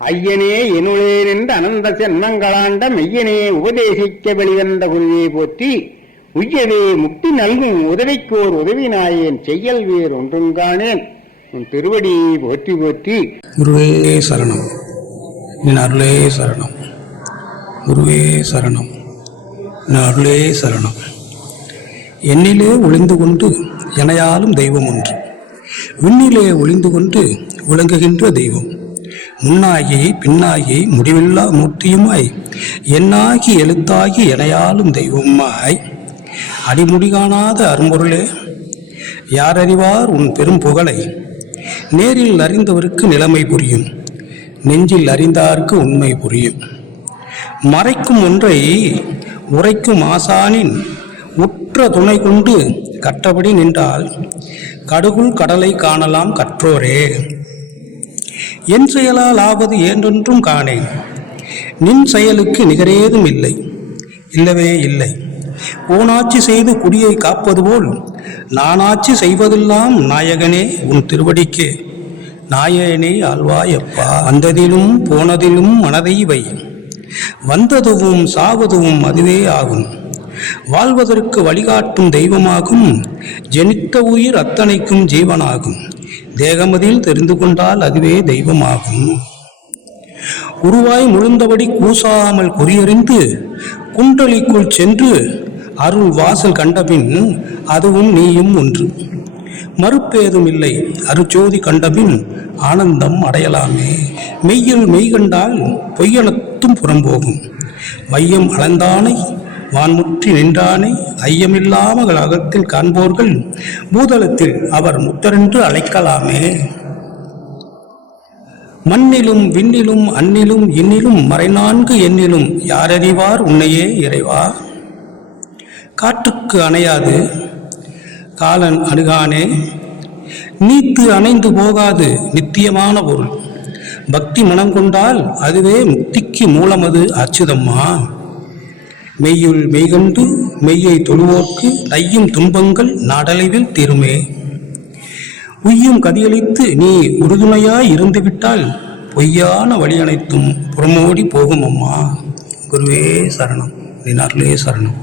ஐயனே எனுளே நின்ற அனந்த சென்னங்களாண்ட மெய்யனே உபதேசிக்க வெளிவந்த குருவே போற்றி, உய்யவே முக்தி நல்கும் உதவிக்கோர் உதவினாயேன் செய்யல் வேறு ஒன்றும் காணேன் உன் திருவடியை போற்றி போற்றி. குருவே சரணம், என் அருளே சரணம். குருவே சரணம், என் அருளே சரணம். என்னிலே ஒளிந்து கொண்டு எனையாலும் தெய்வம் ஒன்று, விண்ணிலே ஒளிந்து கொண்டு விளங்குகின்ற தெய்வம், முன்னாகி பின்னாகி முடிவில்லா மூர்த்தியுமாய் என்னாகி எழுத்தாகி எனையாலும் தெய்வமாய் அடிமுடி காணாத அரும்பொருளே, யார் அறிவார் உன் பெரும் புகழை? நேரில் அறிந்தவருக்கு நிலைமை புரியும், நெஞ்சில் அறிந்தார்க்கு உண்மை புரியும். மறைக்கும் ஒன்றை உரைக்கும் ஆசானின் உற்ற துணை கொண்டு கற்றபடி நின்றால் கடுகுள் கடலை காணலாம் கற்றோரே. என் செயலால் ஆவது ஏன்றொன்றும் காணேன், நின் செயலுக்கு நிகரேதும் இல்லை, இல்லவே இல்லை. ஓனாட்சி செய்து குடியை காப்பது போல் நானாட்சி செய்வதெல்லாம் நாயகனே உன் திருவடிக்கே. நாயகனே ஆழ்வாயப்பா, வந்ததிலும் போனதிலும் மனதை வை, வந்ததுவும் சாவதுவும் அதுவே ஆகும். வாழ்வதற்கு வழிகாட்டும் தெய்வமாகும், ஜனித்த உயிர் அத்தனைக்கும் ஜீவனாகும். தேகமதில் தெரிந்து கொண்டால் அதுவே தெய்வமாகும். உருவாய் முழுந்தபடி கூசாமல் குறியறிந்து குண்டலிக்குள் சென்று அருள் வாசல் கண்டபின் அதுவும் நீயும் ஒன்று. மறுப்பேதும் இல்லை, அருஜோதி கண்டபின் ஆனந்தம் அடையலாமே. மெய்யில் மெய் கண்டால் பொய்யனத்தும் புறம்போகும். வையம் அளந்தானை வான்முற்றி நின்றானை ஐயமில்லாமல் அகத்தில் காண்போர்கள் பூதலத்தில் அவர் முத்தரென்று அழைக்கலாமே. மண்ணிலும் விண்ணிலும் அன்னிலும் இன்னிலும் மறைநான்கு எண்ணிலும் யாரறிவார் உன்னையே இறைவா. காற்றுக்கு அணையாது காலன் அணுகானே, நீத்து அணைந்து போகாது நித்தியமான பொருள். பக்தி மனம் கொண்டால் அதுவே முக்திக்கு மூலமது அச்சுதம்மா. மெய்யுள் மெய்கண்டு மெய்யை தொழுவோர்க்கு நையும் துன்பங்கள் நாடளவில் தீருமே. உய்யும் கதியளித்து நீ உறுதுணையாய் இருந்துவிட்டால் பொய்யான வழி அனைத்தும் புறமோடி போகும் அம்மா. குருவே சரணம், என் அருளே சரணம்.